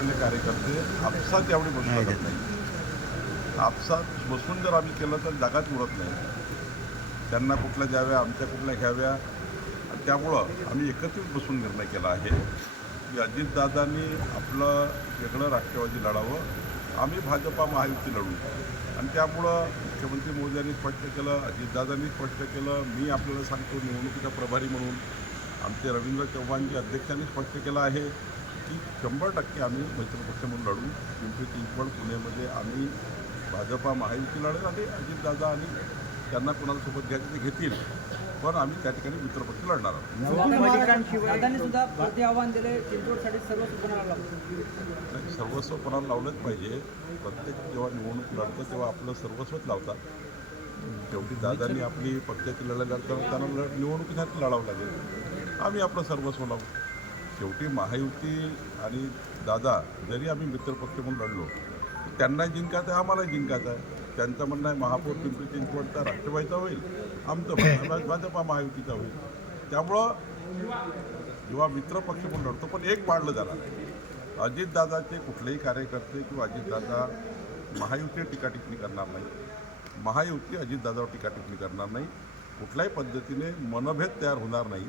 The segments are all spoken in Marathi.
पक्षातले कार्यकर्ते आपसात यावेळी बसू शकत नाही. आपसात बसून जर आम्ही केलं तर जागाच उरत नाही. त्यांना कुठल्या द्याव्या, आमच्या कुठल्या घ्याव्या. आणि त्यामुळं आम्ही एकत्रित बसून निर्णय केला आहे की अजितदादांनी आपलं वेगळं राष्ट्रवादी लढावं, आम्ही भाजपा महायुती लढू. आणि त्यामुळं मुख्यमंत्री मोदींनी स्पष्ट केलं, अजितदादांनी स्पष्ट केलं, मी आपल्याला सांगतो निवडणुकीचा प्रभारी म्हणून आमचे रवींद्र चव्हाणजी अध्यक्षांनी स्पष्ट केलं आहे की 100% आम्ही मित्रपक्ष म्हणून लढू. पिंपरी चिंचवड पुणेमध्ये आम्ही भाजपा महायुती लढेल आणि अजितदादा आणि त्यांना कोणाला सोबत घ्यायचे ते घेतील, पण आम्ही त्या ठिकाणी मित्रपक्ष लढणार आहोत. दादांनी सुद्धा भरती आव्हान दिले, चिंचवडसाठी सर्व सूचना लावतो. सर्वस्व पणाला लावलंच पाहिजे. प्रत्येक जेव्हा निवडणूक लढतं तेव्हा आपलं सर्वस्वच लावतात. शेवटी दादांनी आपली पक्षाची लढाई लढताना त्यांना निवडणुकीसाठी लढावं लागेल. आम्ही आपलं सर्वस्व लावू. शेवटी महायुती आणि दादा जरी आम्ही मित्रपक्ष म्हणून लढलो, त्यांना जिंकायचं आहे, आम्हाला जिंकायचं आहे. त्यांचं म्हणणं आहे महापौर पिंपरी चिंचवडचा राष्ट्रवादीचा होईल, आमचं म्हणणं आहे भाजपा महायुतीचा होईल. त्यामुळं जेव्हा मित्रपक्ष म्हणून लढतो पण एक पाडलं जाणार नाही. अजितदादाचे कुठलेही कार्यकर्ते किंवा अजितदादा महायुतीवर टीकाटिप्पणी करणार नाही, महायुती अजितदादावर टीकाटिप्पणी करणार नाही. कुठल्याही पद्धतीने मनभेद तयार होणार नाही.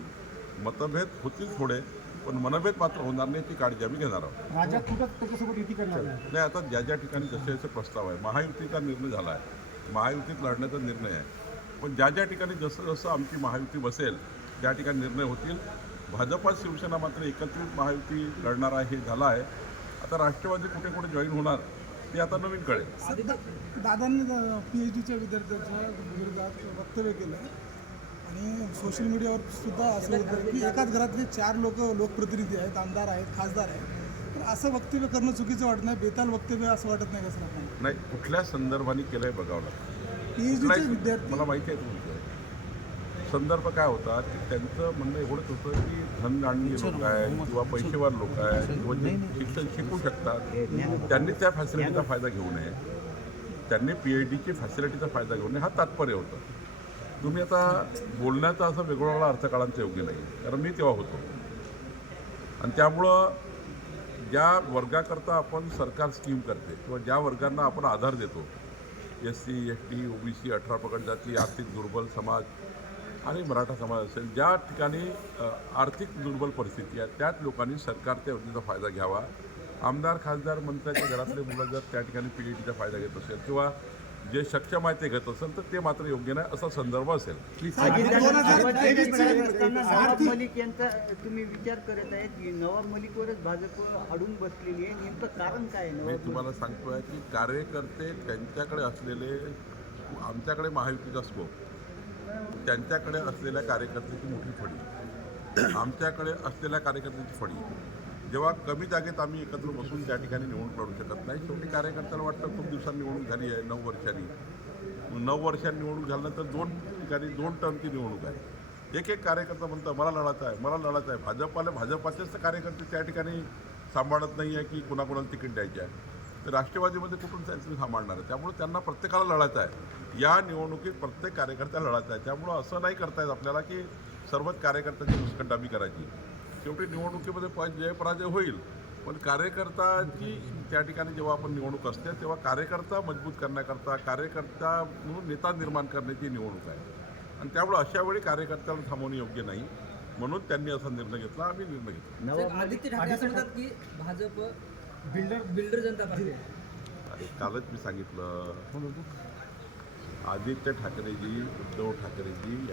मतभेद होतील थोडे, पण मनभेद मात्र होणार नाही, ती काळजी आम्ही घेणार आहोत. राज्यात कुठं त्याच्यासोबत युती करणार नाही. नाही, आता ज्या ज्या ठिकाणी जसे जसे प्रस्ताव आहे, महायुतीचा निर्णय झाला आहे, महायुतीत लढण्याचा निर्णय आहे, पण ज्या ज्या ठिकाणी जसं जसं आमची महायुती बसेल त्या ठिकाणी निर्णय होतील. भाजपा शिवसेना मात्र एकत्रित महायुती लढणार आहे, हे झालं आहे. आता राष्ट्रवादी कुठे कुठे जॉईन होणार ते आता नवीन कळेल. दादांनी PhDच्या विद्यार्थ्यांच्या विरोधात वक्तव्य केलं आणि सोशल मीडियावर सुद्धा असं होतं की एकाच घरातले 4 लोकप्रतिनिधी आहेत, आमदार आहेत, खासदार आहेत. तर असं वक्तव्य करणं चुकीचं वाटत नाही, बेताल वक्तव्य असं वाटत नाही का सर आपल्याला? नाही, कुठल्या संदर्भाने केलं आहे बघावं लागतं. PhDचे विद्यार्थी, मला माहिती आहे तुमचं संदर्भ काय होता की त्यांचं म्हणणं एवढंच होतं की धन आणणी लोक आहेत किंवा पैसेवार लोक आहेत किंवा जे शिक्षण शिकू शकतात त्यांनी त्या फॅसिलिटीचा फायदा घेऊ नये, त्यांनी PhDची फॅसिलिटीचा फायदा घेऊ नये, हा तात्पर्य होतं. तुम्ही आता बोलण्याचा असा वेगवेगळा अर्थ काढायचा योग्य नाही, कारण मी तेव्हा होतो. आणि त्यामुळं ज्या वर्गाकरता आपण सरकार स्कीम करते किंवा ज्या वर्गांना आपण आधार देतो, SC ST OBC 18 पगड जाती, आर्थिक दुर्बल समाज आणि मराठा समाज असेल, ज्या ठिकाणी आर्थिक दुर्बल परिस्थिती आहे त्याच लोकांनी सरकारच्या योजनेचा फायदा घ्यावा. आमदार खासदार मंत्र्याच्या घरातले मुलं जर त्या ठिकाणी PhDचा फायदा घेत असेल किंवा जे सक्षम आहे ते घेत असेल तर ते मात्र योग्य नाही, असा संदर्भ असेल. नवाब मलिक यांचा तुम्ही विचार करत आहेत की नवाब मलिकवरच भाजप अडून बसलेली आहे, नेमकं कारण काय आहे? मी तुम्हाला सांगतोय की कार्यकर्ते त्यांच्याकडे असलेले, आमच्याकडे महायुतीचा स्कोप, त्यांच्याकडे असलेल्या कार्यकर्त्याची मोठी फळी, आमच्याकडे असलेल्या कार्यकर्त्याची फळी. जेव्हा कमी जागेत आम्ही एकत्र बसून त्या ठिकाणी निवडणूक लढू शकत नाही. शेवटी कार्यकर्त्याला वाटतं खूप दिवसांनी निवडणूक झाली आहे, 9 वर्षांनी. 9 वर्षांनी निवडणूक झाल्यानंतर 2 ठिकाणी 2 टर्मची निवडणूक आहे. एक कार्यकर्ता म्हणतं मला लढायचं आहे, मला लढायचं आहे. भाजपाचेच तर कार्यकर्ते त्या ठिकाणी सांभाळत नाही आहे की कुणाकुणाला तिकीट द्यायचे आहे, तर राष्ट्रवादीमध्ये कुठून त्यांचं सांभाळणार आहे. त्यामुळे त्यांना प्रत्येकाला लढायचं आहे. या निवडणुकीत प्रत्येक कार्यकर्त्याला लढायचं आहे. त्यामुळं असं नाही करता येत आपल्याला की सर्वच कार्यकर्त्यांची मुस्कटदाबी करायची. शेवटी निवडणुकीमध्ये जय पराजय होईल, पण कार्यकर्त्याची त्या ठिकाणी जेव्हा आपण निवडणूक असते तेव्हा कार्यकर्ता मजबूत करण्याकरता, कार्यकर्ता म्हणून नेता निर्माण करण्याची निवडणूक आहे. आणि त्यामुळे अशा वेळी कार्यकर्त्याला थांबवणे योग्य नाही, म्हणून त्यांनी असा निर्णय घेतला, आम्ही निर्णय घेतला. आदित्य ठाकरे असं म्हणतात की भाजप बिल्डर जनता पार्टी. आणि कालच मी सांगितलं, आदित्य ठाकरेजी, उद्धव ठाकरेजी